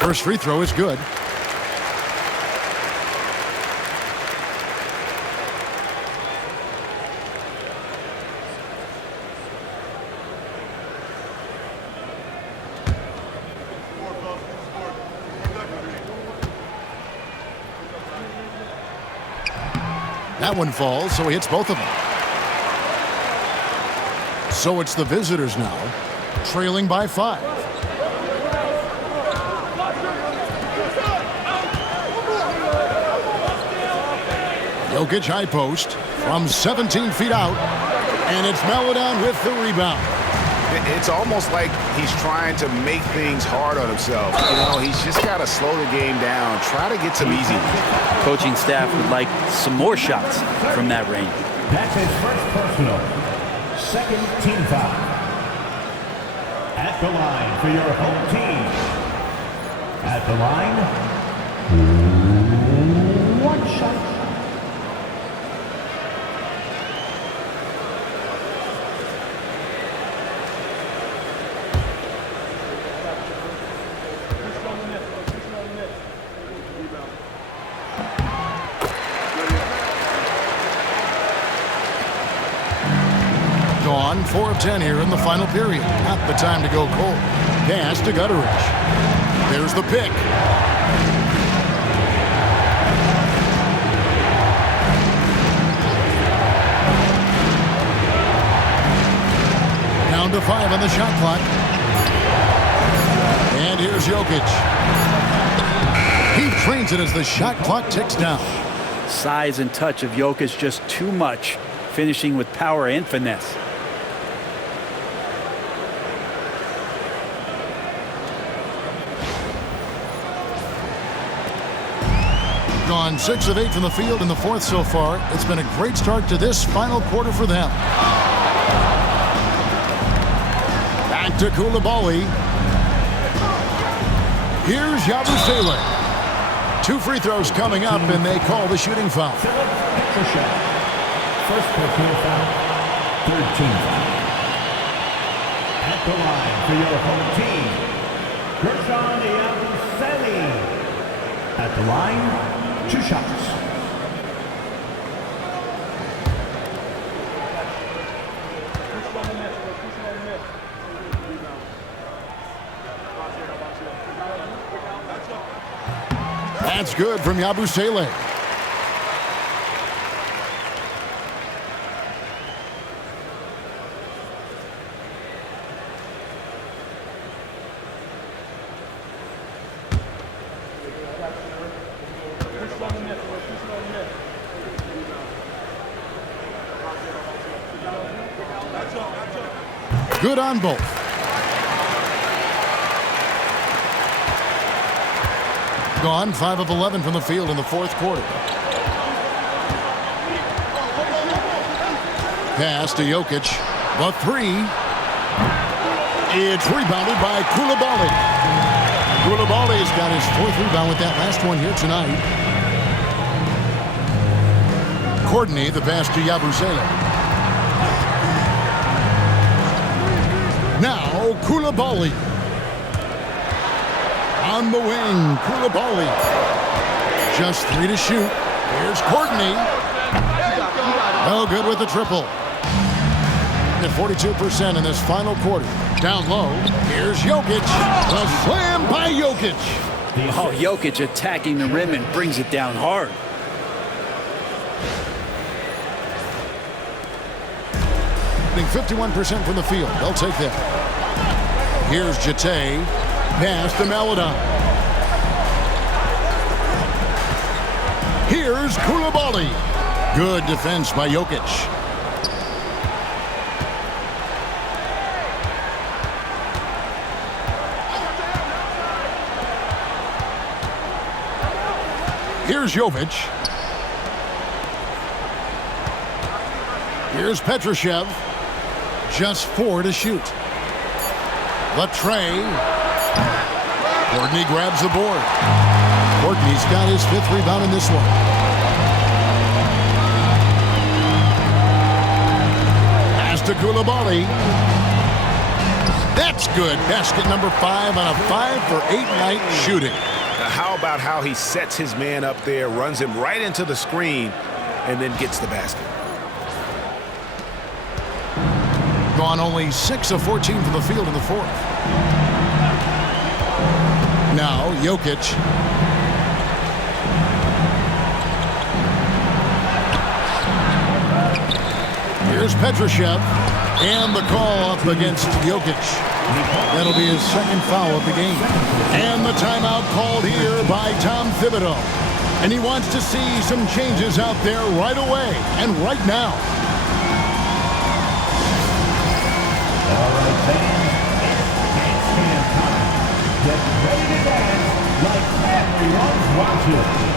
First free throw is good. That one falls, so he hits both of them. So it's the visitors now, trailing by 5. Jokic high post from 17 feet out, and it's Melodon with the rebound. It's almost like he's trying to make things hard on himself. You know, he's just got to slow the game down, try to get some easy ones. Coaching staff would like some more shots from that range. That's his first personal. Second team foul. At the line for your home team. At the line, 1 shot. Gone 4 of 10 here in the final period. Not the time to go cold. Pass to Gutteridge. There's the pick. Down to 5 on the shot clock. And here's Jokic. He trains it as the shot clock ticks down. Size and touch of Jokic just too much, finishing with power and finesse. Gone 6 of 8 from the field in the fourth so far. It's been a great start to this final quarter for them. Back to Koulibaly. Here's Yabusele. 2 free throws coming up, and they call the shooting foul. First personal foul. Third team foul. At the line for your home team, Yabusele. At the line, 2 shots. That's good from Yabusele. Good on both. Gone 5 of 11 from the field in the fourth quarter. Pass to Jokic. The 3. It's rebounded by Koulibaly. Koulibaly's got his 4th rebound with that last one here tonight. Courtney, the pass to Yabusele. Now Koulibaly. On the wing, Koulibaly. Just 3 to shoot. Here's Courtney. No good with the triple. at 42% in this final quarter. Down low, here's Jokic. The slam by Jokic. Oh, Jokic attacking the rim and brings it down hard. 51% from the field. They'll take that. Here's Jete. Pass to Maladon. Here's Koulibaly. Good defense by Jokic. Here's Jovic. Here's Petrushev. Just 4 to shoot. Latre. Courtney grabs the board. Courtney's got his 5th rebound in this one. Pass to Koulibaly. That's good. Basket number 5 on a 5-for-8 night shooting. Now, how about how he sets his man up there, runs him right into the screen, and then gets the basket? Gone only 6 of 14 from the field in the 4th. Now, Jokic. Here's Petrushev. And the call up against Jokic. That'll be his 2nd foul of the game. And the timeout called here by Tom Thibodeau. And he wants to see some changes out there right away and right now. All right, fans, it's dance time. Get ready to dance like everyone's watching.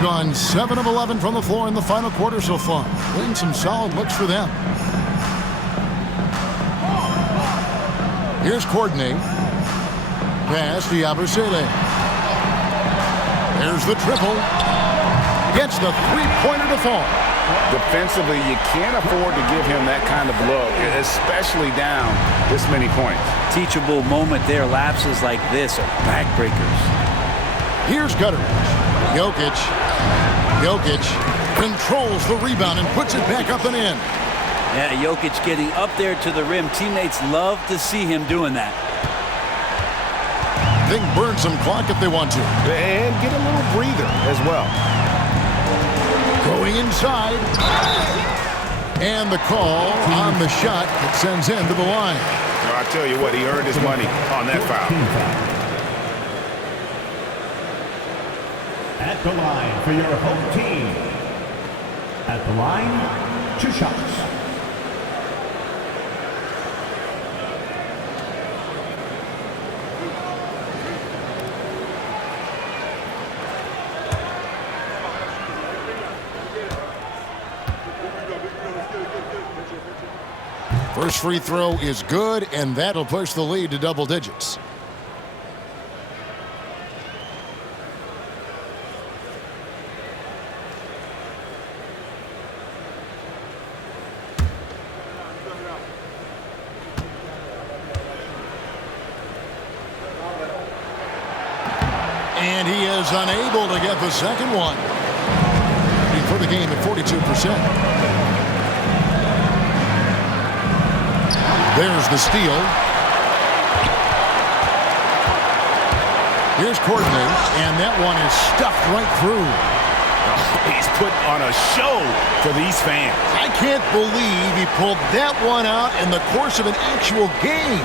Gone 7 of 11 from the floor in the final quarter so far. Getting some solid looks for them. Here's Courtney. Pass to Yabusele. There's the triple. Gets the three-pointer to fall. Defensively, you can't afford to give him that kind of look, especially down this many points. Teachable moment there. Lapses like this are backbreakers. Here's Gutteridge. Jokic controls the rebound and puts it back up and in. Yeah, Jokic getting up there to the rim. Teammates love to see him doing that. They can burn some clock if they want to. And get a little breather as well. Going inside. And the call on the shot that sends him to the line. Well, I tell you what, he earned his money on that foul. At the line for your home team. At the line, 2 shots. First free throw is good, and that'll push the lead to double digits. And he is unable to get the second one. For the game at 42%. There's the steal. Here's Courtney, and that one is stuffed right through. He's put on a show for these fans. I can't believe he pulled that one out in the course of an actual game.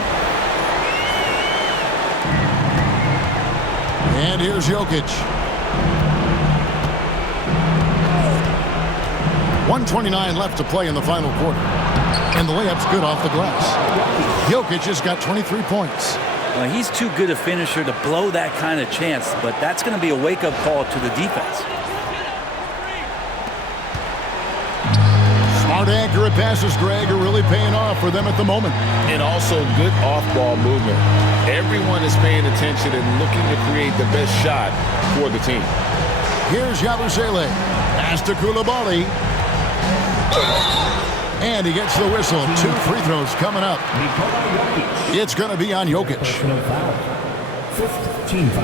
And here's Jokic. 1:29 left to play in the final quarter. And the layup's good off the glass. Jokic has got 23 points. Well, he's too good a finisher to blow that kind of chance, but that's going to be a wake-up call to the defense. Smart, accurate passes, Greg, are really paying off for them at the moment. And also good off-ball movement. Everyone is paying attention and looking to create the best shot for the team. Here's Yabusele. Pass to Koulibaly. And he gets the whistle. 2 free throws coming up. It's going to be on Jokic. 15 foul.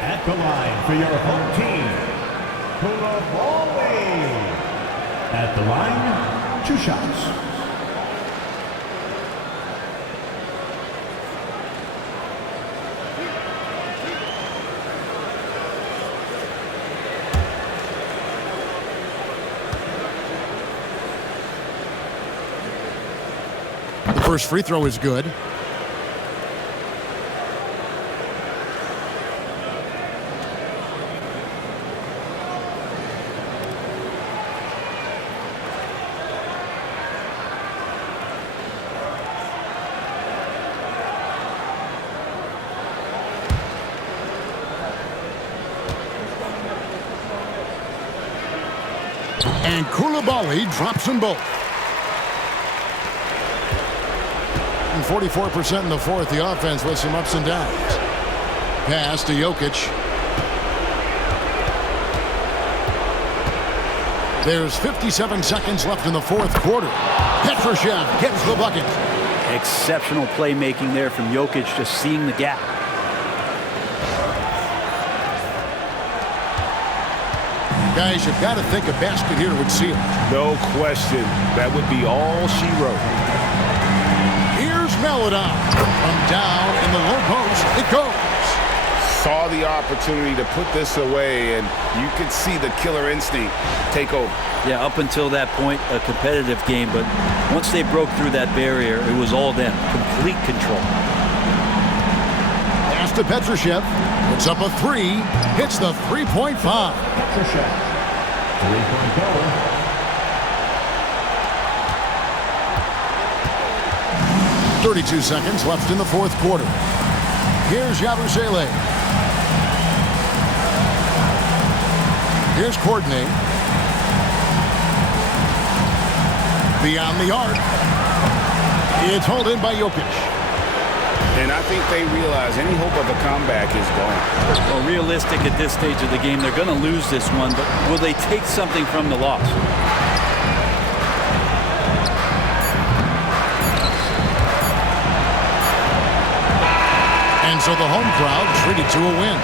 At the line for your home team, Koulibaly. At the line, 2 shots. First free throw is good. And Koulibaly drops them both. 44% in the fourth. The offense with some ups and downs. Pass to Jokic. There's 57 seconds left in the fourth quarter. Petrushev gets the bucket. Exceptional playmaking there from Jokic, just seeing the gap. Guys, you've got to think a basket here would seal it. No question. That would be all she wrote. Meladon from down in the low post. It goes. Saw the opportunity to put this away, and you could see the killer instinct take over. Yeah, up until that point, a competitive game, but once they broke through that barrier, it was all them. Complete control. Pass to Petrushev. Puts up a 3. Hits the 3.5. Petrushev. 3-point goal. 32 seconds left in the fourth quarter. Here's Yabusele. Here's Courtney. Beyond the arc. It's hauled in by Jokic. And I think they realize any hope of a comeback is gone. Well, realistic at this stage of the game, they're going to lose this one, but will they take something from the loss? And so the home crowd treated to a win.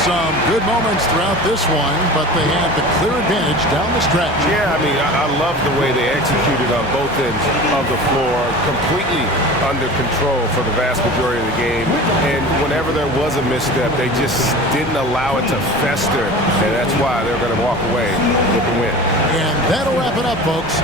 Some good moments throughout this one, but they had the clear advantage down the stretch. Yeah, I mean, I love the way they executed on both ends of the floor, completely under control for the vast majority of the game. And whenever there was a misstep, they just didn't allow it to fester, and that's why they're going to walk away with the win. And that'll wrap it up, folks.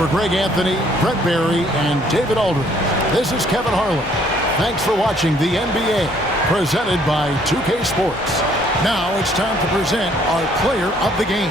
For Greg Anthony, Brett Barry, and David Aldridge, this is Kevin Harlan. Thanks for watching the NBA, presented by 2K Sports. Now it's time to present our player of the game.